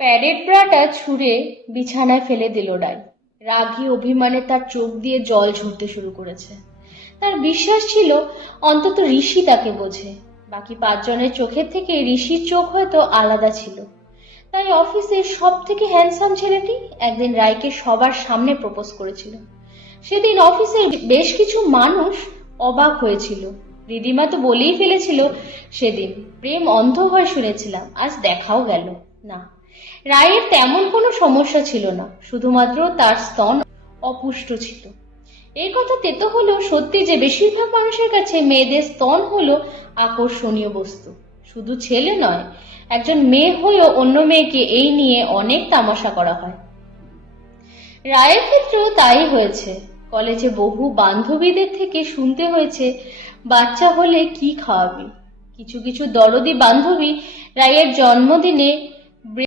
Parade ব্রাটা ছুঁড়ে বিছানায় ফেলে দিল রায়। রাগী অভিমানে তার চোখ দিয়ে জল ঝরতে শুরু করেছে। তার বিশ্বাস ছিল অন্তত ঋষি তাকে বোঝে। বাকি 5 জনের চোখের থেকে ঋষির চোখ হয়তো আলাদা ছিল। তাই অফিসের সব থেকে হ্যান্ডসাম ছেলেটি একদিন রায়কে সবার সামনে প্রপোজ করেছিল। সেদিন অফিসে বেশ কিছু মানুষ অবাক হয়েছিল। রিদিমা তো বলেই ফেলেছিল সেদিন, প্রেম অন্ধ হয়ে শুনেছিলাম, আজ দেখাও গেল। না, রায়ের তেমন কোনো সমস্যা ছিল না, শুধুমাত্র তার স্তন অপুষ্ট ছিল। এই কথা তেতো হলেও সত্যি যে বেশিরভাগ মানুষের কাছে মেয়েদের স্তন হলো আকর্ষণীয় বস্তু। শুধু ছেলে নয়, একজন মেয়ে হয়েও অন্য মেয়েকে এই নিয়ে অনেক তামাশা করা হয়। রায়ের ক্ষেত্রেও তাই হয়েছে। কলেজে বহু বান্ধবীদের থেকে শুনতে হয়েছে, বাচ্চা হলে কি খাওয়াবি। কিছু কিছু দরদি বান্ধবী রায়ের জন্মদিনে